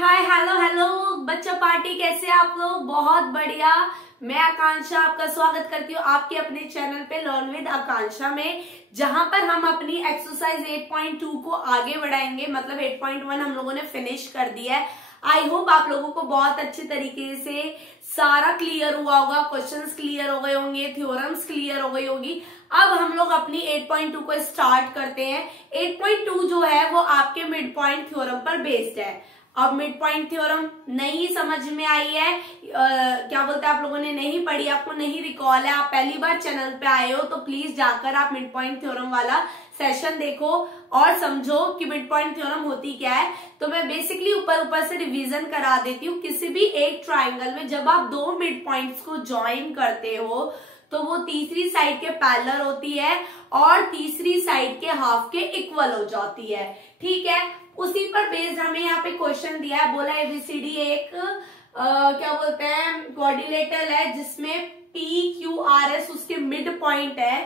Hi hello hello बच्चा party, कैसे आप लोग? बहुत बढ़िया। मैं आकांक्षा आपका स्वागत करती हूँ आपके अपने चैनल पे लर्न विद आकांक्षा में, जहां पर हम अपनी एक्सरसाइज 8.2 को आगे बढ़ाएंगे। मतलब 8.1 हम लोगों ने फिनिश कर दिया है। आई होप आप लोगों को बहुत अच्छे तरीके से सारा क्लियर हुआ होगा, क्वेश्चंस क्लियर हो गए होंगे, थ्योरम्स क्लियर हो गई होगी। अब हम लोग अपनी 8.2 को स्टार्ट करते हैं। 8.2 जो है वो आपके मिड पॉइंट थ्योरम पर बेस्ड है। अब मिड पॉइंट थ्योरम नहीं समझ में आई है, क्या बोलते हैं, आप लोगों ने नहीं पढ़ी, आपको नहीं रिकॉल है, आप पहली बार चैनल पे आए हो, तो प्लीज जाकर आप मिड पॉइंट थ्योरम वाला सेशन देखो और समझो कि मिड पॉइंट थ्योरम होती क्या है। तो मैं बेसिकली ऊपर से रिवीजन करा देती हूँ। किसी भी एक ट्राइंगल में जब आप दो मिड पॉइंट्स को ज्वाइन करते हो तो वो तीसरी साइड के पैरेलल होती है और तीसरी साइड के हाफ के इक्वल हो जाती है। ठीक है, उसी पर बेस्ड हमें यहाँ पे क्वेश्चन दिया है। बोला एबीसीडी एक क्या बोलते हैं क्वाड्रिलेटरल है जिसमें पी क्यू आर एस उसके मिड पॉइंट है।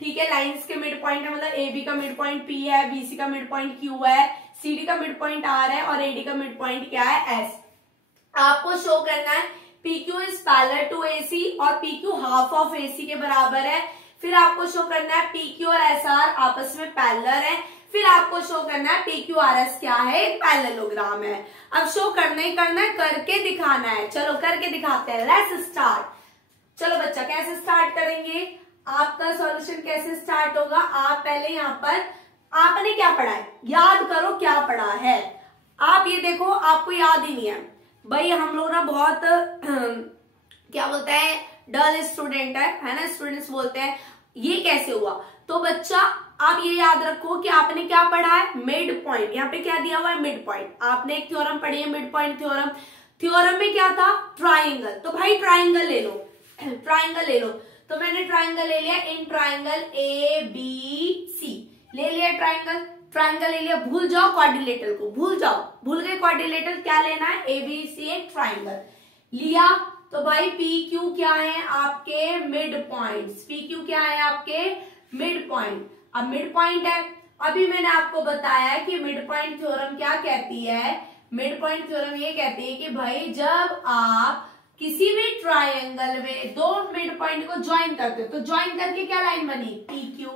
ठीक है, लाइंस के मिड पॉइंट है, मतलब ए बी का मिड पॉइंट पी है, बीसी का मिड पॉइंट क्यू है, सी डी का मिड पॉइंट आर है और एडी का मिड पॉइंट क्या है, एस। आपको शो करना है P Q is parallel to AC और P Q half of AC के बराबर है। फिर आपको शो करना है पी क्यू और एस आर आपस में पैरेलल है। फिर आपको शो करना है पी क्यू आर एस क्या है, एक पैरेललोग्राम है। अब शो करना ही करना है, करके दिखाना है। चलो करके दिखाते हैं, लेट्स स्टार्ट। चलो बच्चा, कैसे स्टार्ट करेंगे? आपका सॉल्यूशन कैसे स्टार्ट होगा? आप पहले यहाँ पर आपने क्या पढ़ा है याद करो, क्या पढ़ा है। आप ये देखो, आपको याद ही नहीं है भाई। हम लोग ना बहुत क्या बोलते हैं डल स्टूडेंट है ना, स्टूडेंट्स बोलते हैं ये कैसे हुआ। तो बच्चा आप ये याद रखो कि आपने क्या पढ़ा है, मिड पॉइंट। यहाँ पे क्या दिया हुआ है, मिड पॉइंट। आपने एक थ्योरम पढ़ी है, मिड पॉइंट थ्योरम। थ्योरम में क्या था, ट्राइंगल। तो भाई ट्राइंगल ले लो, ट्राइंगल ले लो। तो मैंने ट्राइंगल ले लिया, इन ट्राइंगल ए बी सी ले लिया ट्राइंगल। ट्राइंगल ले लिया, भूल जाओ क्वाड्रिलेटरल को, भूल जाओ, भूल गए क्वाड्रिलेटरल। क्या लेना है, ए बी सी एक ट्राइंगल लिया। तो भाई पी क्यू क्या है आपके मिड पॉइंट्स, पी क्यू क्या है आपके मिड पॉइंट। अब मिड पॉइंट है, अभी मैंने आपको बताया कि मिड पॉइंट थ्योरम क्या कहती है। मिड पॉइंट थ्योरम ये कहती है कि भाई जब आप किसी भी ट्राइंगल में दो मिड पॉइंट को ज्वाइन करते हो तो ज्वाइन करके क्या लाइन बनी, पी क्यू।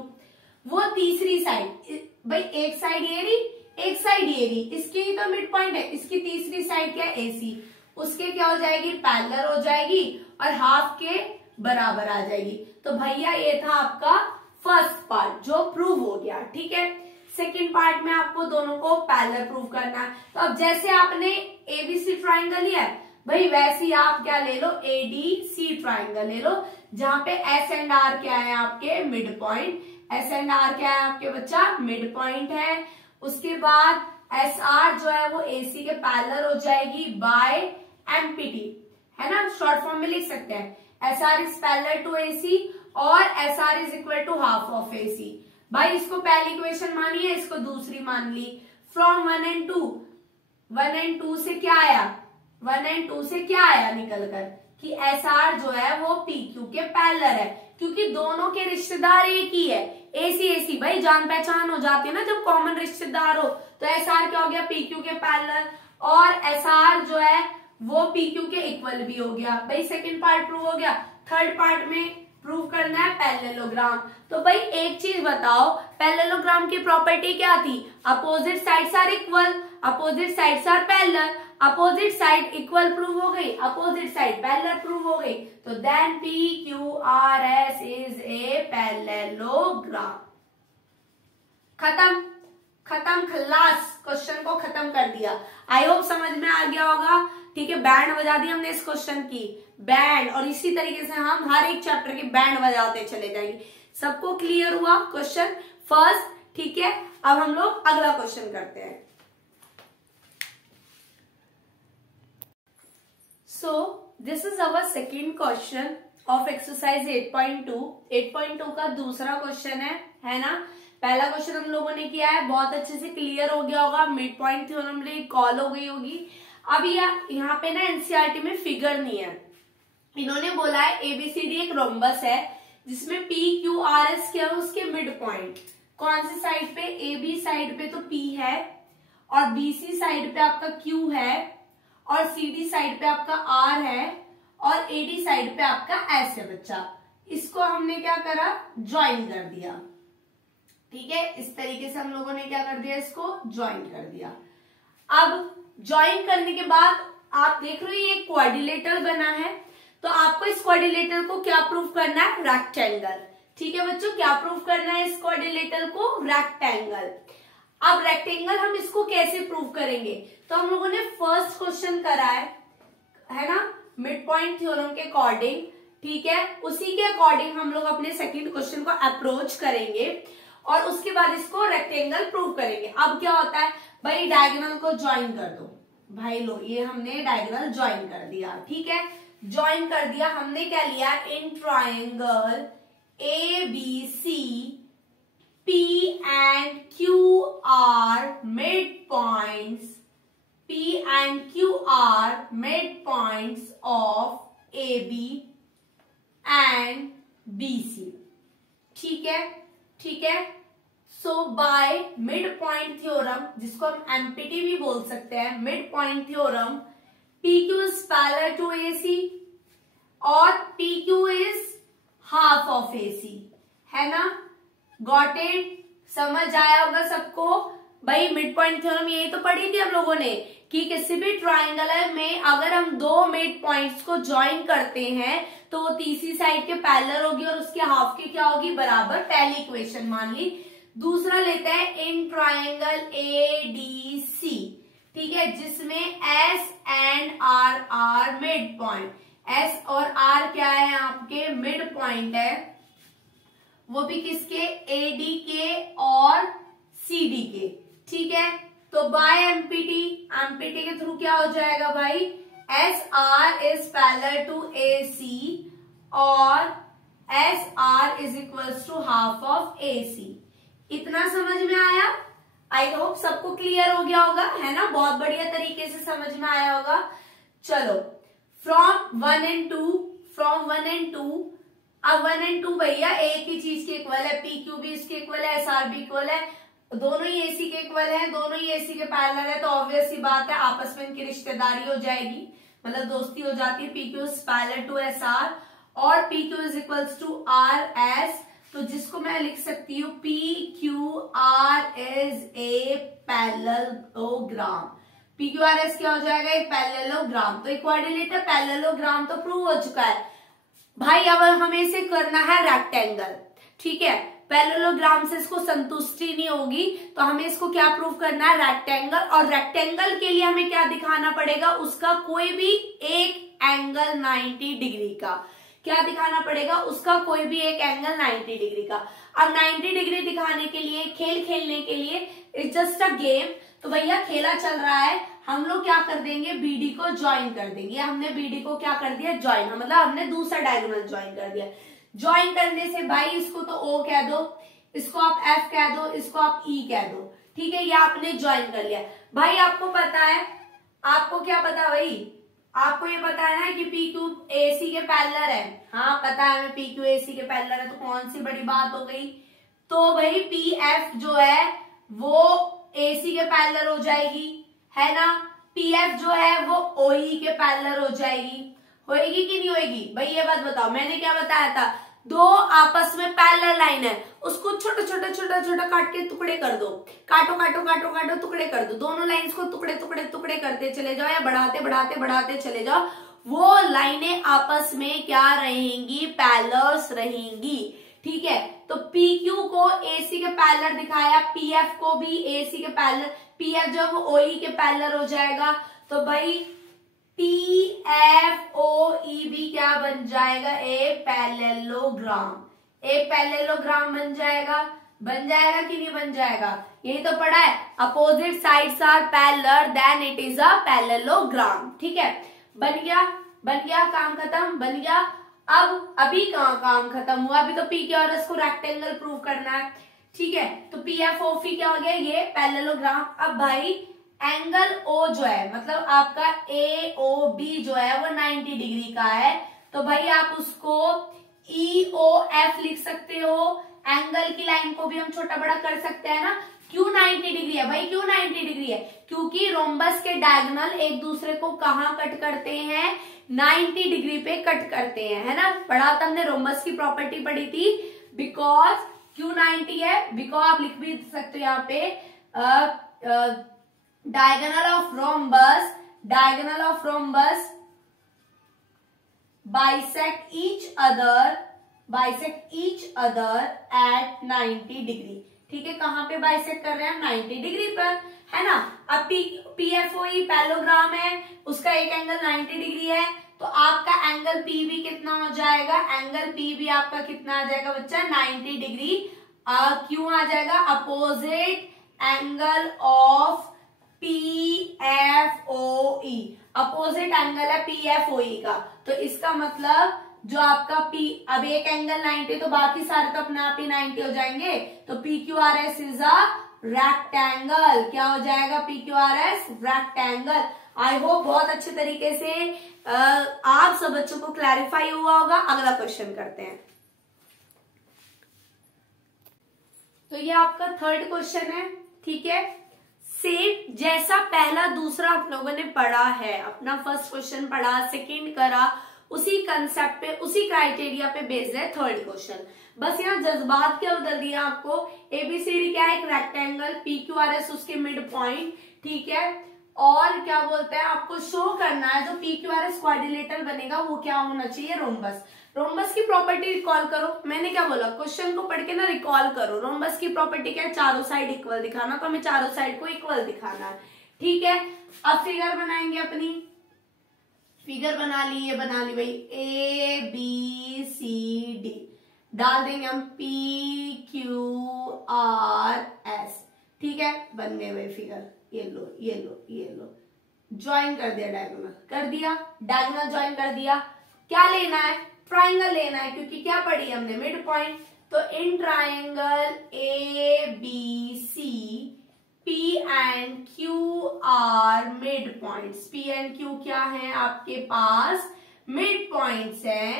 वो तीसरी साइड, भाई एक साइड ये रही, एक साइड ये रही, इसकी ही तो मिड पॉइंट है, इसकी तीसरी साइड क्या है, एसी, उसके क्या हो जाएगी, पैरेलल हो जाएगी और हाफ के बराबर आ जाएगी। तो भैया ये था आपका फर्स्ट पार्ट जो प्रूव हो गया। ठीक है, सेकंड पार्ट में आपको दोनों को पैरेलल प्रूव करना है। तो अब जैसे आपने एबीसी ट्राइंगल लिया है भाई, वैसे ही आप क्या ले लो, एडीसी ट्राइंगल ले लो, जहां पे एस एंड आर क्या है आपके mid point. S and R क्या है आपके बच्चा, मिड पॉइंट है। उसके बाद एस आर जो है वो एसी के पैरेलल हो जाएगी बाय एमपीटी, है ना, शॉर्ट फॉर्म में लिख सकते हैं S R is parallel to AC और S R is equal to half of AC. भाई इसको पहली इक्वेशन मानी है, इसको दूसरी मान ली। फ्रॉम 1 and 2, 1 and 2 से क्या आया, 1 and 2 से क्या आया निकल कर कि एस आर जो है वो पी क्यू के पैरेलल है, क्योंकि दोनों के रिश्तेदार एक ही है, एसी एसी। भाई जान पहचान हो जाती है ना जब कॉमन रिश्तेदार हो। तो एस आर क्या हो गया, पी क्यू के पैरेलल, और एस आर जो है वो पी क्यू के इक्वल भी हो गया। भाई सेकंड पार्ट प्रूव हो गया। थर्ड पार्ट में प्रूव करना है पैरेललोग्राम। तो भाई एक चीज बताओ, पैरेललोग्राम की प्रॉपर्टी क्या थी, opposite sides are equal, opposite sides are parallel, opposite side equal prove हो गई, अपोजिट साइड पैरेलल प्रूव हो गई। तो then P Q R S is a parallelogram. खत्म, खत्म, खल्लास, क्वेश्चन को खत्म कर दिया। आई होप समझ में आ गया होगा। ठीक है, बैंड बजा दी हमने इस क्वेश्चन की, बैंड। और इसी तरीके से हम हर एक चैप्टर की बैंड बजाते चले जाएंगे। सबको क्लियर हुआ क्वेश्चन फर्स्ट? ठीक है, अब हम लोग अगला क्वेश्चन करते हैं। So this is our second question of exercise 8.2। 8.2 का दूसरा क्वेश्चन है ना। पहला क्वेश्चन हम लोगों ने किया है, बहुत अच्छे से क्लियर हो गया होगा, मिड पॉइंट थ्योरम कॉल हो गई होगी। अब यहाँ पे ना एनसीईआरटी में फिगर नहीं है। इन्होंने बोला है एबीसीडी एक रोम्बस है जिसमें पी क्यू आर एस क्या है उसके मिड पॉइंट। कौन सी साइड पे, ए बी साइड पे तो पी है और बीसी साइड पे आपका क्यू है और CD साइड पे आपका R है और AD साइड पे आपका S है बच्चा। इसको हमने क्या करा, ज्वाइन कर दिया। ठीक है, इस तरीके से हम लोगों ने क्या कर दिया, इसको ज्वाइन कर दिया। अब ज्वाइन करने के बाद आप देख रहे हो ये एक क्वाड्रिलेटरल बना है, तो आपको इस क्वाड्रिलेटरल को क्या प्रूव करना है, रेक्टेंगल। ठीक है बच्चों, क्या प्रूव करना है इस क्वाड्रिलेटरल को, रेक्टेंगल। अब रेक्टेंगल हम इसको कैसे प्रूव करेंगे, तो हम लोगों ने फर्स्ट क्वेश्चन करा है ना, मिड पॉइंट थ्योरम के अकॉर्डिंग। ठीक है, उसी के अकॉर्डिंग हम लोग अपने सेकंड क्वेश्चन को अप्रोच करेंगे और उसके बाद इसको रेक्टेंगल प्रूव करेंगे। अब क्या होता है भाई, डायगोनल को ज्वाइन कर दो। भाई लो, ये हमने डायगोनल ज्वाइन कर दिया। ठीक है, ज्वाइन कर दिया, हमने क्या लिया, इन triangle ABC P and Q are midpoints. P and Q are midpoints of AB and BC. ठीक है, ठीक है। सो बाय मिड पॉइंट थ्योरम, जिसको हम एमपीटी भी बोल सकते हैं, mid point theorem, PQ is parallel to AC और PQ is half of AC, है ना। गॉट इट, समझ आया होगा सबको। भाई मिड पॉइंट थ्योरम यही तो पढ़ी थी हम लोगों ने कि किसी भी ट्राइंगल में अगर हम दो मिड पॉइंट्स को ज्वाइन करते हैं तो वो तीसरी साइड के पैरेलल होगी और उसके हाफ की क्या होगी, बराबर। पहली इक्वेशन मान ली। दूसरा लेते हैं इन ट्राइंगल ADC, ठीक है, जिसमें S and R are mid point. S और R क्या है, आपके मिड पॉइंट है, वो भी किसके, AD के और CD के। ठीक है, तो बाय एमपीटी के थ्रू क्या हो जाएगा भाई, SR is parallel to AC और SR is equals to half of AC। इतना समझ में आया? आई होप सबको क्लियर हो गया होगा, है ना, बहुत बढ़िया तरीके से समझ में आया होगा। चलो, फ्रॉम 1 and 2, अब 1 and 2 भैया एक ही चीज के इक्वल है, PQ भी इसके इक्वल है, SR भी इक्वल है, दोनों ही AC के इक्वल है, दोनों ही AC के पैरेलल है, तो ऑब्वियस सी बात है आपस में इनकी रिश्तेदारी हो जाएगी, मतलब दोस्ती हो जाती है। PQ is parallel to SR और PQ is equals to RS, तो जिसको मैं लिख सकती हूँ PQR is a parallelogram. PQRS क्या हो जाएगा, एक पैरेललोग्राम। तो क्वाड्रिलेटरल पैरेललोग्राम तो प्रूव हो चुका है भाई। अब हमें इसे करना है रेक्टेंगल। ठीक है, पैरेललोग्राम से इसको संतुष्टि नहीं होगी तो हमें इसको क्या प्रूव करना है, रेक्टेंगल। और रेक्टेंगल के लिए हमें क्या दिखाना पड़ेगा, उसका कोई भी एक एंगल 90 डिग्री का। क्या दिखाना पड़ेगा, उसका कोई भी एक एंगल 90 डिग्री का। अब 90 डिग्री दिखाने के लिए, खेल खेलने के लिए, इट्स जस्ट अ गेम, तो भैया खेला चल रहा है, हम लोग क्या कर देंगे, BD को ज्वाइन कर देंगे। हमने BD को क्या कर दिया, ज्वाइन, मतलब हमने दूसरा डायगोनल ज्वाइन कर दिया। ज्वाइन करने से भाई इसको तो O कह दो, इसको आप F कह दो, इसको आप E कह दो। ठीक है, ये आपने ज्वाइन कर लिया। भाई आपको पता है, आपको क्या पता भाई, आपको ये पता है ना कि PQ AC के पैरेलल है। हाँ पता है हमें, PQ AC के पैरेलल है, तो कौन सी बड़ी बात हो गई। तो भाई PF जो है वो AC के पैरेलल हो जाएगी, है ना। PF जो है वो OE के पैरेलल हो जाएगी। होएगी कि नहीं होएगी भाई, ये बात बताओ। मैंने क्या बताया था, दो आपस में पैरेलल लाइन है, उसको छोटा छोटा काट के टुकड़े कर दो, काटो टुकड़े कर दो। दोनों लाइंस को टुकड़े करते चले जाओ या बढ़ाते चले जाओ, वो लाइनें आपस में क्या रहेंगी, पैरेलल्स रहेंगी। ठीक है, तो PQ को AC के पैरेलल दिखाया, PF को भी AC के पैरेलल, PF जो है वो OE के पैरेलल हो जाएगा। तो भाई PFOE भी क्या बन जाएगा, एक पैरेललोग्राम। एक पैरेललोग्राम बन जाएगा कि नहीं बन जाएगा, यही तो पढ़ा है, opposite sides are parallel then it is a parallelogram. ठीक है, बन गया, काम खत्म, बन गया। अब अभी कहाँ काम खत्म हुआ, अभी तो PQRS को रेक्टेंगल प्रूव करना है। ठीक है, तो PFOE क्या हो गया, ये पैरेललोग्राम। अब भाई एंगल O जो है, मतलब आपका AOB जो है वो 90 डिग्री का है, तो भाई आप उसको EOF लिख सकते हो। एंगल की लाइन को भी हम छोटा बड़ा कर सकते हैं ना, क्यों 90 डिग्री है भाई, क्यों 90 डिग्री है? क्योंकि रोम्बस के डायगोनल एक दूसरे को कहाँ कट करते हैं, 90 डिग्री पे कट करते हैं, है ना। पढ़ा था हमने, रोम्बस की प्रॉपर्टी पढ़ी थी। बिकॉज क्यों 90 है, बिकॉज आप लिख भी सकते हो यहाँ पे diagonal of rhombus bisect each other at 90 degree. ठीक है, कहां पे बाइसेक्ट कर रहे हैं हम, 90 डिग्री पर, है ना। अब PFOE पैलोग्राम है, उसका एक एंगल 90 डिग्री है, तो आपका एंगल P भी कितना हो जाएगा, एंगल P भी आपका कितना आ जाएगा बच्चा, 90 डिग्री। क्यों आ जाएगा, opposite angle of PFOE, opposite angle है PFOE का, तो इसका मतलब जो आपका P, अब एक एंगल 90 तो बाकी सारे तो अपने आप ही 90 हो जाएंगे, तो PQRS इज अ रेक्टेंगल। क्या हो जाएगा, PQRS रेक्टेंगल। आई होप बहुत अच्छे तरीके से आप सब बच्चों को क्लैरिफाई हुआ होगा। अगला क्वेश्चन करते हैं। तो ये आपका थर्ड क्वेश्चन है, ठीक है। सेम जैसा पहला दूसरा आप लोगों ने पढ़ा है, अपना फर्स्ट क्वेश्चन पढ़ा, सेकंड करा, उसी कंसेप्ट पे, उसी क्राइटेरिया पे बेस्ड है थर्ड क्वेश्चन। बस यहाँ जज्बात क्या बदल दिया आपको। ABCD क्या है, एक रेक्टेंगल, PQRS उसके मिड पॉइंट, ठीक है। और क्या बोलते हैं, आपको शो करना है जो PQRS क्वाड्रिलेटरल बनेगा वो क्या होना चाहिए, रोम्बस। रोम्बस की प्रॉपर्टी रिकॉल करो। मैंने क्या बोला, क्वेश्चन को पढ़ के ना रिकॉल करो। रोम्बस की प्रॉपर्टी क्या है, चारों साइड इक्वल दिखाना, तो हमें चारों साइड को इक्वल दिखाना है, ठीक है। अब फिगर बनाएंगे अपनी, फिगर बना ली, ये बना ली भाई, ABCD डाल देंगे हम PQRS, ठीक है, बन गए भाई फिगर। ये लो ये लो ये लो, ज्वाइन कर दिया, डायगोनल कर दिया, डायगोनल ज्वाइन कर दिया। क्या लेना है, ट्राइंगल लेना है, क्योंकि क्या पढ़ी हमने, मिड पॉइंट। तो in triangle ABC P and Q are mid points. P and Q क्या है आपके पास, मिड पॉइंट्स हैं।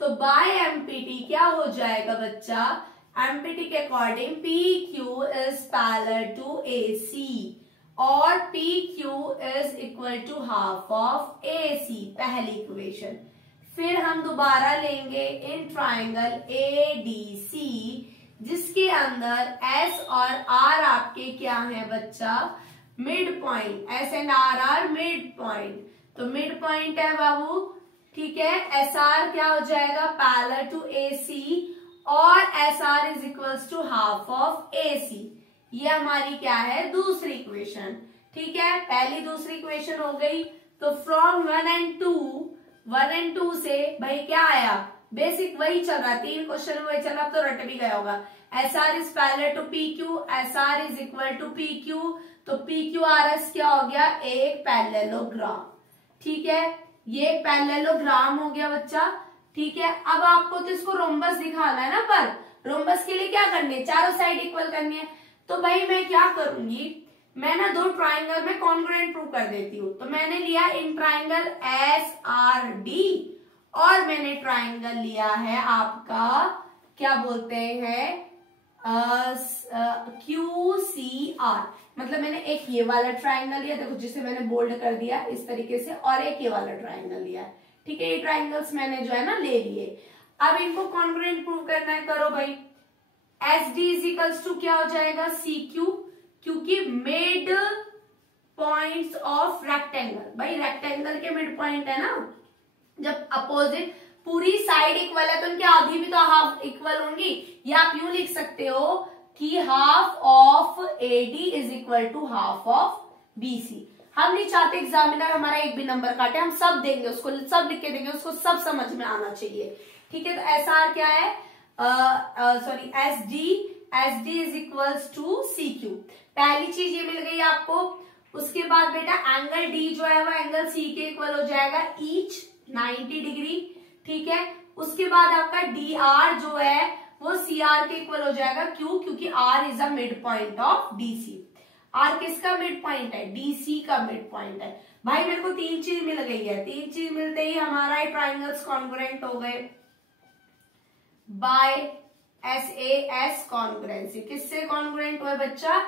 तो बाय MPT क्या हो जाएगा बच्चा, MPT के according PQ is parallel to AC और PQ is equal to half of AC, पहली इक्वेशन। फिर हम दोबारा लेंगे इन ट्राइंगल ADC जिसके अंदर S और R आपके क्या है बच्चा, mid point. S and R are mid point, तो मिड पॉइंट है बाबू, ठीक है। SR क्या हो जाएगा, पैरेलल टू AC और SR is equals to half of AC। ये हमारी क्या है, दूसरी इक्वेशन, ठीक है। पहली दूसरी इक्वेशन हो गई। तो फ्रॉम 1 एंड 2 से भाई क्या आया, बेसिक वही चल रहा है, 3 क्वेश्चन वही चल रहा, तो रट भी गया होगा। SR is parallel to PQ, SR is equal to PQ, तो PQRS क्या हो गया, एक पैरेललोग्राम, ठीक है। ये एक पैरेललोग्राम हो गया बच्चा, ठीक है। अब आपको तो इसको रोम्बस दिखाना है ना, पर रोम्बस के लिए क्या करनी है, चारों साइड इक्वल करनी है। तो भाई मैं क्या करूंगी, मैं ना दो ट्राइंगल में कॉन्ग्रुएंट प्रूव कर देती हूँ। तो मैंने लिया इन ट्राइंगल SRD और मैंने ट्राइंगल लिया है आपका क्या बोलते हैं QCR। मतलब मैंने एक ये वाला ट्राइंगल लिया, देखो जिसे मैंने बोल्ड कर दिया इस तरीके से, और एक ये वाला ट्राइंगल लिया है, ठीक है। ये ट्राइंगल्स मैंने जो है ना ले लिए। अब इनको कॉन्ग्रुएंट प्रूव करना है, करो भाई। SD इज इक्वल्स टू क्या हो जाएगा, CQ, क्योंकि मिड पॉइंट्स ऑफ रेक्टेंगल, भाई रेक्टेंगल के मिड पॉइंट है ना। जब अपोजिट पूरी साइड इक्वल है तो उनकी आधी भी तो हाफ इक्वल होंगी। या आप यूं लिख सकते हो कि half of AD is equal to half of BC। हम नहीं चाहते एग्जामिनर हमारा एक भी नंबर काटे, हम सब देंगे उसको, सब लिख के देंगे उसको, सब समझ में आना चाहिए, ठीक है। तो SR क्या है, sorry SD is equals to CQ। पहली चीज ये मिल गई आपको। उसके बाद बेटा एंगल D जो है वो एंगल C के इक्वल हो जाएगा, ईच 90 डिग्री, ठीक है। उसके बाद आपका DR जो है वो CR के इक्वल हो जाएगा, क्यों, क्योंकि R is a mid point of DC। R किसका मिड पॉइंट है, DC का मिड पॉइंट है। भाई मेरे को 3 चीज मिल गई है, 3 चीज मिलते ही हमारा ट्राइंगल्स कॉन्ग्रुएंट हो गए बाय SAS कॉन्ग्रुएंसी। किससे कॉन्ग्रुएंट हुआ बच्चा,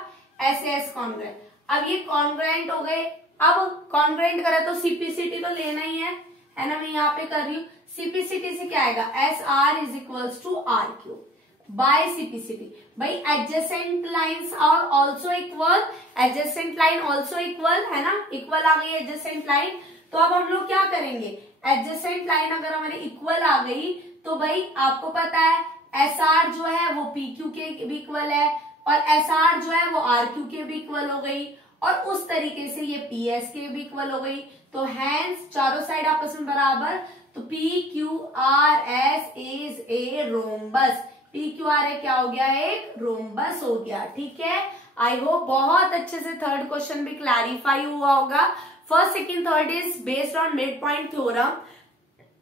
ऐसे एस कॉन्ग्रेंट। अब ये कॉन्ग्रेंट हो गए। अब कॉन्ग्रेंट करे तो सीपीसीटी तो लेना ही है ना, मैं यहाँ पे कर रही हूँ। सीपीसीटी से क्या आएगा, S R is equals to R cube by CPCT. भाई adjacent lines are also equal, adjacent line also equal है ना, इक्वल आ गई एडजेसेंट लाइन। तो अब हम लोग क्या करेंगे, एडजेसेंट लाइन अगर हमारे इक्वल आ गई तो भाई आपको पता है एस आर जो है वो पी क्यू के भी इक्वल है और एस आर जो है वो आर क्यू के भी इक्वल हो गई और उस तरीके से ये पी एस के भी इक्वल हो गई। तो हैंस चारों साइड आपस में बराबर, तो P Q R S is a rhombus. P Q are क्या हो गया, एक रोम्बस हो गया। ठीक है, आई होप बहुत अच्छे से थर्ड क्वेश्चन भी क्लैरिफाई हुआ होगा। First second third is based on mid point theorem.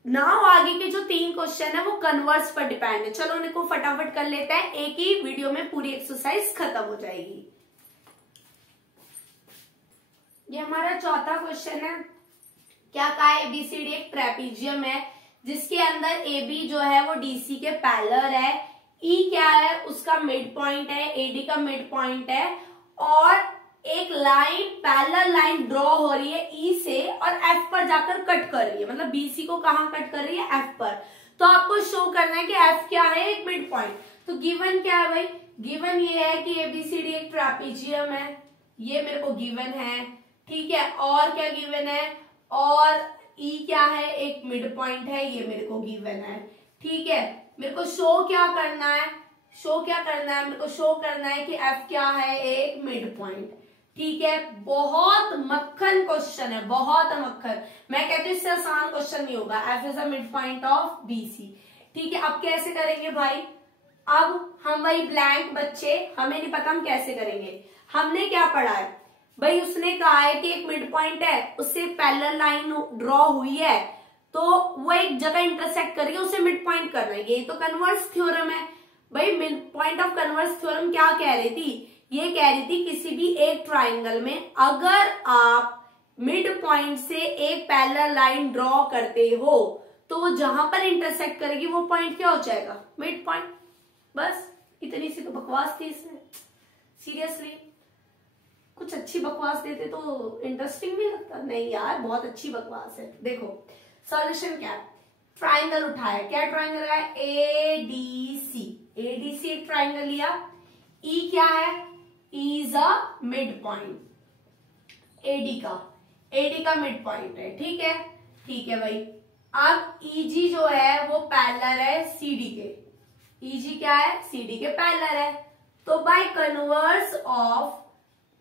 Now आगे के जो 3 क्वेश्चन है वो कन्वर्स पर डिपेंड है। चलो उनको फटाफट कर लेते हैं, एक ही वीडियो में पूरी एक्सरसाइज खत्म हो जाएगी। ये हमारा चौथा क्वेश्चन है। क्या कहा है, एबीसीडी एक ट्रेपीजियम है जिसके अंदर एबी जो है वो डीसी के पैरेलल है, ई क्या है उसका मिड पॉइंट है, एडी का मिड पॉइंट है और एक लाइन पैरेलल लाइन ड्रॉ हो रही है ई से और एफ पर जाकर कट कर रही है, मतलब बीसी को कहां कट कर रही है, एफ पर। तो आपको शो करना है कि एफ क्या है, एक मिड पॉइंट। तो गिवन क्या है भाई, गिवन ये है कि एबीसीडी एक ट्रेपीजियम है, ये मेरे को गिवन है। ठीक है, और क्या गिवन है, और ई क्या है, एक मिड पॉइंट है, ये मेरे को गिवन है। ठीक है, मेरे को शो क्या करना है, शो क्या करना है, मेरे को शो करना है कि एफ क्या है, एक मिड पॉइंट। ठीक है, बहुत मक्खन क्वेश्चन है, बहुत मक्खन। मैं कहती हूँ इससे आसान क्वेश्चन नहीं होगा। F is a mid point of BC. ठीक है, अब कैसे करेंगे भाई, अब हम वही ब्लैंक बच्चे, हमें नहीं पता हम कैसे करेंगे। हमने क्या पढ़ा है भाई, उसने कहा है कि एक मिड पॉइंट है, उससे पैरेलल लाइन ड्रॉ हुई है तो वो एक जगह इंटरसेक्ट करिए, उसे मिड पॉइंट करना है। ये तो कन्वर्स थ्योरम है भाई। Mid point of converse theorem क्या कह रही थी, ये कह रही थी किसी भी एक ट्राइंगल में अगर आप मिड पॉइंट से एक पैरेलल लाइन ड्रॉ करते हो तो वो जहां पर इंटरसेक्ट करेगी वो पॉइंट क्या हो जाएगा, मिड पॉइंट। बस इतनी सी तो बकवास थी इसमें। सीरियसली कुछ अच्छी बकवास देते तो इंटरेस्टिंग भी लगता। नहीं यार, बहुत अच्छी बकवास है। देखो सॉल्यूशन क्या है, ट्राइंगल उठाया, क्या ट्राइंगल है, एडीसी। एडीसी एक ट्राइंगल लिया, ई क्या है, is a mid point AD का मिड पॉइंट है। ठीक है, ठीक है भाई। अब ईजी जो है वो पैरेलल है सीडी के, ईजी क्या है, सीडी के पैरेलल है। तो बाय कन्वर्स ऑफ,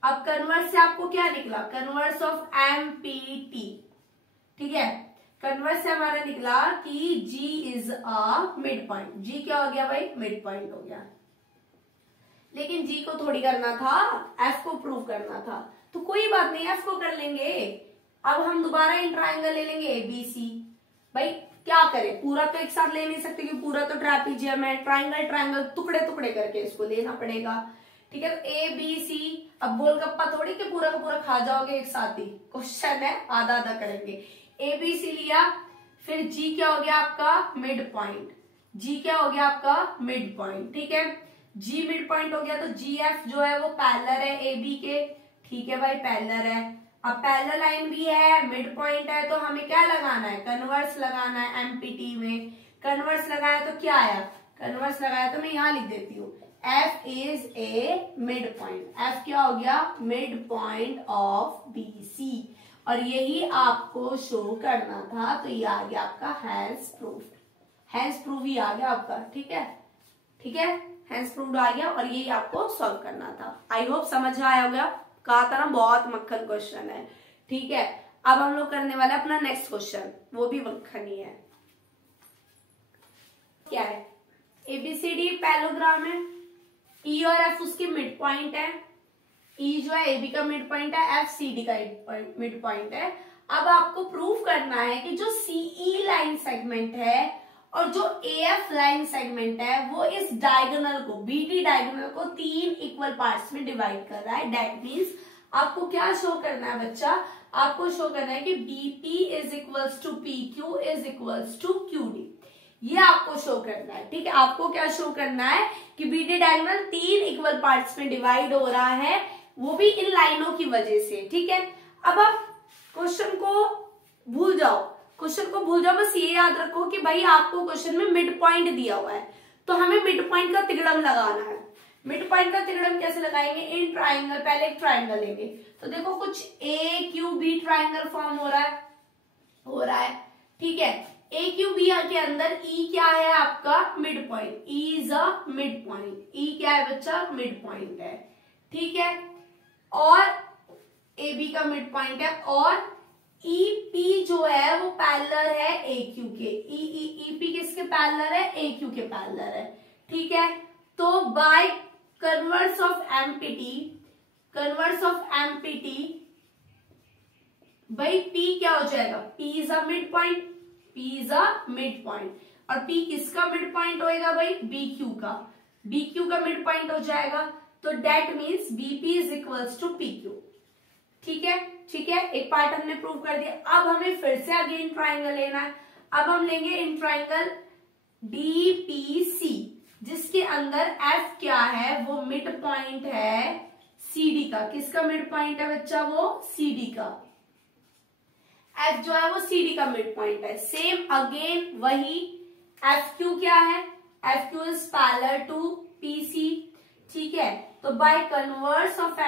अब कन्वर्स से आपको क्या निकला, कन्वर्स ऑफ एमपीटी। ठीक है, कन्वर्स से हमारा निकला कि जी इज अ मिड पॉइंट। जी क्या हो गया भाई, मिड पॉइंट हो गया। लेकिन जी को थोड़ी करना था, एफ को प्रूव करना था। तो कोई बात नहीं, एफ को कर लेंगे। अब हम दोबारा इन ट्राइंगल ले लेंगे एबीसी। भाई क्या करें, पूरा तो एक साथ ले नहीं सकते कि पूरा तो ट्रैपीजियम है। ट्राइंगल ट्राइंगल टुकड़े टुकड़े करके इसको लेना पड़ेगा। ठीक है, तो ए बी सी। अब गोलगप्पा थोड़ी कि पूरा का पूरा खा जाओगे एक साथ ही, क्वेश्चन है आधा आधा करेंगे। ए बी सी लिया, फिर जी क्या हो गया आपका, मिड पॉइंट। जी क्या हो गया आपका, मिड पॉइंट। ठीक है, जी मिड पॉइंट हो गया तो जी एफ जो है वो पैरेलल है ए बी के। ठीक है भाई, पैरेलल है। अब पैरेलल लाइन भी है, मिड पॉइंट है, तो हमें क्या लगाना है, कन्वर्स लगाना है। एमपीटी में कन्वर्स लगाया तो क्या आया, कन्वर्स लगाया तो मैं यहां लिख देती हूँ, F is a mid point. F क्या हो गया, मिड पॉइंट ऑफ बीसी। और यही आपको शो करना था, तो ये आ गया आपका हैज प्रूव्ड। हैज प्रूव ही आ गया आपका। ठीक है, ठीक है, हैज प्रूव्ड आ गया और यही आपको सॉल्व करना था। आई होप समझ आया होगा। कहा था ना बहुत मक्खन क्वेश्चन है। ठीक है, अब हम लोग करने वाले अपना नेक्स्ट क्वेश्चन, वो भी मक्खन ही है। क्या है, एबीसीडी पैरेललोग्राम है, ई और एफ उसके मिड पॉइंट है। ई जो है एबी का मिड पॉइंट है, एफ सीडी का मिड पॉइंट है। अब आपको प्रूव करना है कि जो सीई लाइन सेगमेंट है और जो एएफ लाइन सेगमेंट है वो इस डायगोनल को, बीडी डायगोनल को 3 इक्वल पार्ट्स में डिवाइड कर रहा है। दैट मीन्स आपको क्या शो करना है बच्चा, आपको शो करना है कि BP is equals to P Q is equals to QD. ये आपको शो करना है। ठीक है, आपको क्या शो करना है कि बीडी डायगोनल 3 इक्वल पार्ट्स में डिवाइड हो रहा है वो भी इन लाइनों की वजह से। ठीक है, अब आप क्वेश्चन को भूल जाओ, बस ये याद रखो कि भाई आपको क्वेश्चन में मिड पॉइंट दिया हुआ है, तो हमें मिड पॉइंट का तिगड़म लगाना है। मिड पॉइंट का तिगड़म कैसे लगाएंगे? इन ट्राइंगल, पहले एक ट्राइंगल लेंगे, तो देखो कुछ ए क्यू बी ट्राइंगल फॉर्म हो रहा है। ठीक है, ए क्यू बी के अंदर ई क्या है? आपका mid point. E is a mid point. E क्या है बच्चा? मिड पॉइंट है। ठीक है, और ए बी का मिड पॉइंट है, और ई पी जो है वो पैरेलल है ए क्यू के। ई पी किसके पैरेलल है? ए क्यू के पैरेलल है। ठीक है, तो बाय कन्वर्स ऑफ एमपीटी भाई पी क्या हो जाएगा? P is a mid point, और पी किसका मिड पॉइंट होएगा भाई? बी क्यू का मिड पॉइंट हो जाएगा, तो that means BP is equals to P Q. ठीक है, एक पार्ट हमने प्रूव कर दिया। अब हमें फिर से अगेन ट्राइंगल लेना है। अब हम लेंगे इन ट्राइंगल डीपीसी, जिसके अंदर एफ क्या है? वो मिड पॉइंट है सीडी का। किसका मिड पॉइंट है बच्चा? वो सीडी का। एफ जो है वो सीडी का मिड पॉइंट है। सेम अगेन वही, एफ क्यू क्या है? F Q is parallel to PC. ठीक है, तो बाय कन्वर्स ऑफ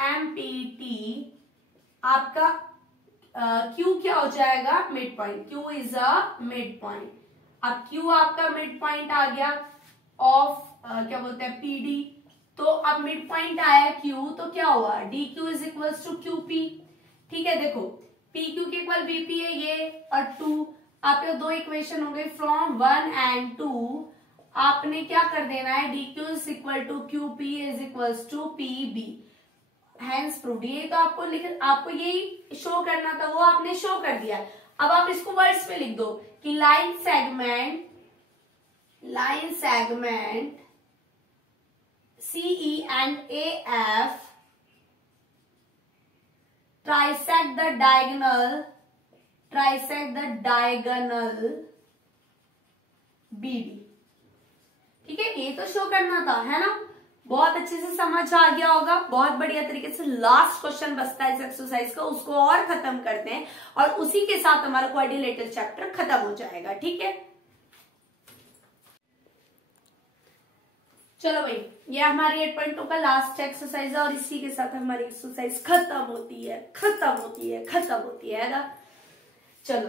एमपीटी आपका क्यू क्या हो जाएगा? Mid point. Q is a mid point. अब क्यू आपका मिड पॉइंट आ गया ऑफ क्या बोलते हैं? पीडी। तो अब मिड पॉइंट आया क्यू, तो क्या हुआ? D Q is equals to Q P. ठीक है, देखो पी क्यू के इक्वल बीपी है ये, और 2 आपके दो इक्वेशन हो गई फ्रॉम 1 and 2। आपने क्या कर देना है? D Q is equal to Q P is equals to P B. Hence proved. ये तो आपको यही शो करना था, वो आपने शो कर दिया। अब आप इसको वर्ड्स में लिख दो कि line segment CE and AF trisect the diagonal BD। ठीक है, ये तो शो करना था, है ना? बहुत अच्छे से समझ आ गया होगा, बहुत बढ़िया तरीके से। लास्ट क्वेश्चन बचता है इस एक्सरसाइज का, उसको और खत्म करते हैं, और उसी के साथ हमारा क्वाड्रिलेटरल चैप्टर खत्म हो जाएगा। ठीक है, चलो भाई, ये हमारी 8.2 का लास्ट एक्सरसाइज है, और इसी के साथ हमारी एक्सरसाइज खत्म होती है ना? चलो,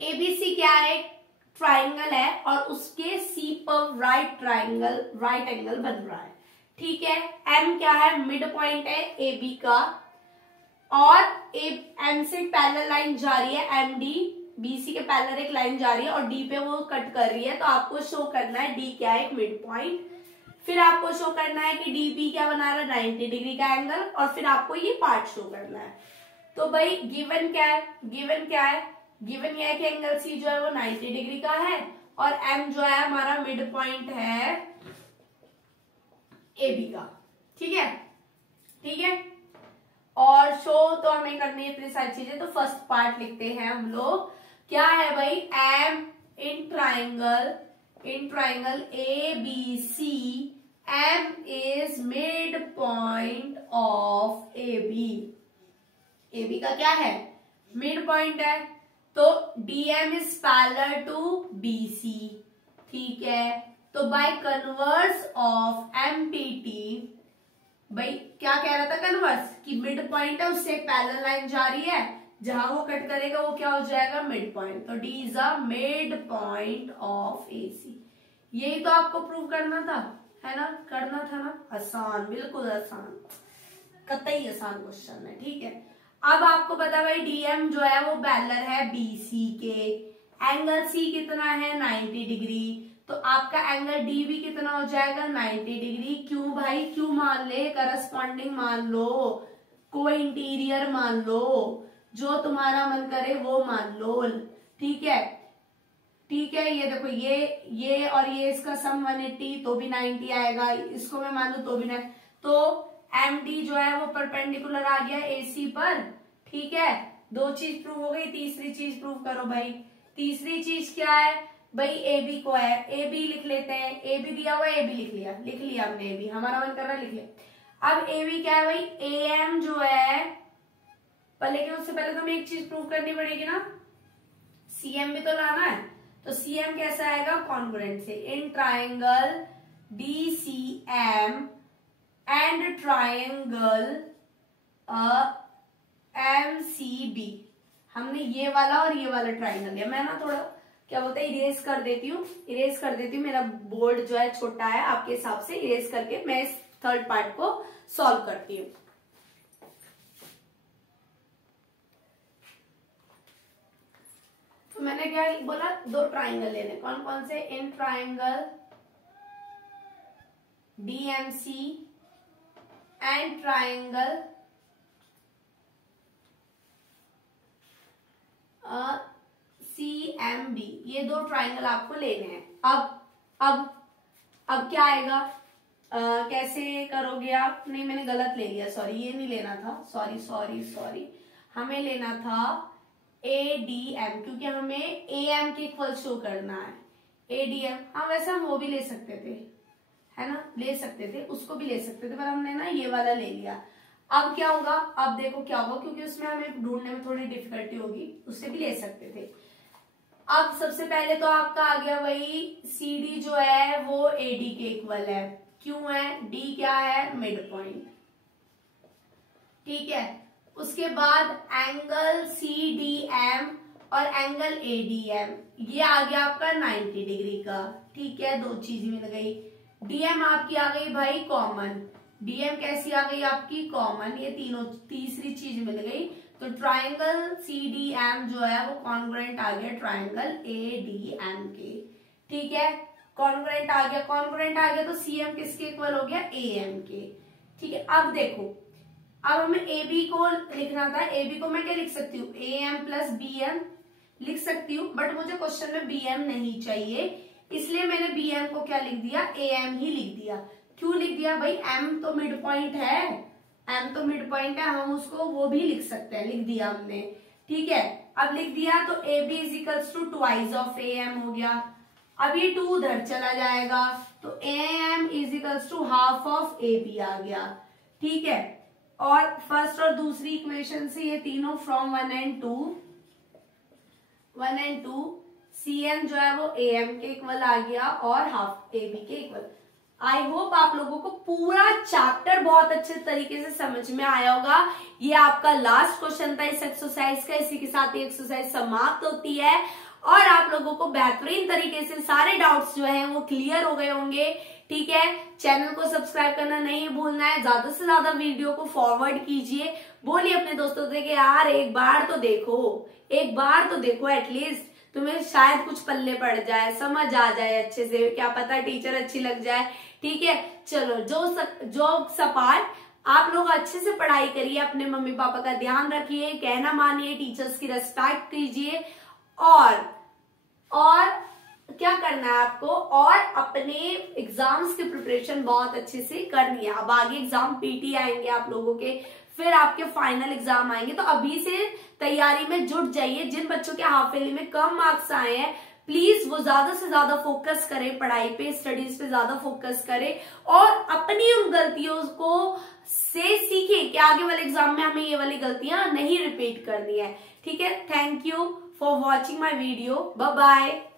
एबीसी क्या है? ट्राइंगल है, और उसके सी पर राइट एंगल बन रहा है। ठीक है, एम क्या है? मिड पॉइंट है ए बी का, और एम से पैरेलल लाइन जा रही है एमडी। बीसी के पैरेलल एक लाइन जा रही है, और डी पे वो कट कर रही है, तो आपको शो करना है डी क्या है? एक मिड पॉइंट। फिर आपको शो करना है कि डीपी क्या बना रहा है? 90 डिग्री का एंगल, और फिर आपको ये पार्ट शो करना है। तो भाई गिवन क्या है? गिवन ये है कि एंगल सी जो है वो 90 डिग्री का है, और एम जो है हमारा मिड पॉइंट है ए बी का। ठीक है, और शो तो हमें करनी है इतनी सारी चीजें। तो फर्स्ट पार्ट लिखते हैं हम लोग, क्या है भाई? M in triangle A B C, M is mid point of A B का क्या है? मिड पॉइंट है, तो DM is parallel to BC. ठीक है, तो बाय कन्वर्स ऑफ एमपीटी, भाई क्या कह रहा था? कन्वर्स कि मिड पॉइंट है, उससे एक पैरेलल लाइन जा रही है, जहां वो कट करेगा वो क्या हो जाएगा? Mid point. तो D is a mid point of AC. यही तो आपको प्रूव करना था, है ना? करना था ना? आसान, बिल्कुल आसान, कतई आसान क्वेश्चन है। ठीक है, अब आपको पता भाई डीएम जो है वो पैरेलल है बीसी के। एंगल सी कितना है? 90 डिग्री। तो आपका एंगल डी भी कितना हो जाएगा? 90 डिग्री। क्यों भाई? क्यों मान ले? करस्पॉन्डिंग मान लो, को इंटीरियर मान लो, जो तुम्हारा मन करे वो मान लो। ठीक है, ये देखो, ये और ये इसका सम 180, तो भी 90 आएगा। इसको मैं मान लू तो भी 90। तो एम डी जो है वो परपेंडिकुलर आ गया एसी पर। ठीक है, दो चीज प्रूव हो गई, तीसरी चीज प्रूव करो भाई। तीसरी चीज क्या है? भाई ए बी को है, ए बी लिख लेते हैं, ए बी दिया हुआ, ए बी लिख लिया हमने, ए बी हमारा मन कर रहा है, लिख लिया। अब ए बी क्या है भाई, ए एम जो है, पर लेकिन उससे पहले तो हमें एक चीज प्रूव करनी पड़ेगी ना, सी एम भी तो लाना है। तो सी एम कैसा आएगा, कॉन्ग्रुएंट से, in triangle D C M and triangle M C B, हमने ये वाला और ये वाला ट्राइंगल लिया। मैं ना थोड़ा क्या बोलते हैं इरेज कर देती हूँ, मेरा बोर्ड जो है छोटा है, आपके हिसाब से इरेज करके मैं इस थर्ड पार्ट को सॉल्व करती हूँ। तो मैंने क्या बोला, दो ट्राइंगल लेने, कौन कौन से, in triangle DMC and triangle CMB, ये दो ट्राइंगल आपको लेने हैं। अब क्या आएगा, कैसे करोगे आप, नहीं मैंने गलत ले लिया, सॉरी ये नहीं लेना था, सॉरी हमें लेना था ADM, क्योंकि हमें AM के इक्वल शो करना है, ADM। हाँ वैसे हम वो भी ले सकते थे, है ना, ले सकते थे, उसको भी ले सकते थे, पर हमने ना ये वाला ले लिया। अब क्या होगा, अब देखो क्या होगा, क्योंकि उसमें हमें ढूंढने में थोड़ी डिफिकल्टी होगी, उससे भी ले सकते थे। अब सबसे पहले तो आपका आ गया वही CD जो है वो AD के इक्वल है, क्यों है, D क्या है, मिड पॉइंट, ठीक है। उसके बाद एंगल CDM और एंगल ADM, ये आ गया आपका 90 डिग्री का, ठीक है, दो चीज मिल गई। DM आपकी आ गई भाई कॉमन, DM कैसी आ गई आपकी, कॉमन, ये तीनों तीसरी चीज मिल गई। तो ट्राइंगल CDM जो है वो कॉन्ग्रुएंट आ गया ट्राइंगल ADM के, ठीक है, कॉन्ग्रुएंट आ गया तो CM किसके इक्वल हो गया, AM के, ठीक है। अब देखो, अब हमें AB को लिखना था, AB को मैं क्या लिख सकती हूँ, AM प्लस BM लिख सकती हूँ, बट मुझे क्वेश्चन में BM नहीं चाहिए, इसलिए मैंने BM को क्या लिख दिया, AM ही लिख दिया। क्यों लिख दिया भाई, M तो मिड पॉइंट है, हम उसको वो भी लिख सकते हैं, लिख दिया हमने, ठीक है। अब लिख दिया तो AB is equals to twice of AM हो गया। अब ये 2 उधर चला जाएगा तो AM is equals to half of AB आ गया, ठीक है। और फर्स्ट और दूसरी इक्वेशन से ये तीनों फ्रॉम 1 एंड 2 CM जो है वो AM के इक्वल आ गया और हाफ AB के इक्वल। आई होप आप लोगों को पूरा चैप्टर बहुत अच्छे तरीके से समझ में आया होगा। ये आपका लास्ट क्वेश्चन था इस एक्सरसाइज का, इसी के साथ ये एक्सरसाइज समाप्त होती है और आप लोगों को बेहतरीन तरीके से सारे डाउट्स जो हैं वो क्लियर हो गए होंगे, ठीक है। चैनल को सब्सक्राइब करना नहीं भूलना है, ज्यादा से ज्यादा वीडियो को फॉरवर्ड कीजिए, बोलिए अपने दोस्तों से कि यार एक बार तो देखो एटलीस्ट, तुम्हें शायद कुछ पल्ले पड़ जाए, समझ आ जाए अच्छे से, क्या पता टीचर अच्छी लग जाए, ठीक है। चलो जो सपाट आप लोग अच्छे से पढ़ाई करिए, अपने मम्मी पापा का ध्यान रखिए, कहना मानिए, टीचर्स की रिस्पेक्ट कीजिए और क्या करना है आपको, और अपने एग्जाम्स की प्रिपरेशन बहुत अच्छे से करनी है। अब आगे एग्जाम PT आएंगे आप लोगों के, फिर आपके फाइनल एग्जाम आएंगे, तो अभी से तैयारी में जुट जाइए। जिन बच्चों के हाफ ईयरली में कम मार्क्स आए हैं प्लीज वो ज्यादा से ज्यादा फोकस करें पढ़ाई पे, स्टडीज पे ज्यादा फोकस करें और अपनी उन गलतियों को से सीखें कि आगे वाले एग्जाम में हमें ये वाली गलतियां नहीं रिपीट करनी है, ठीक है। Thank you for watching my video, bye bye.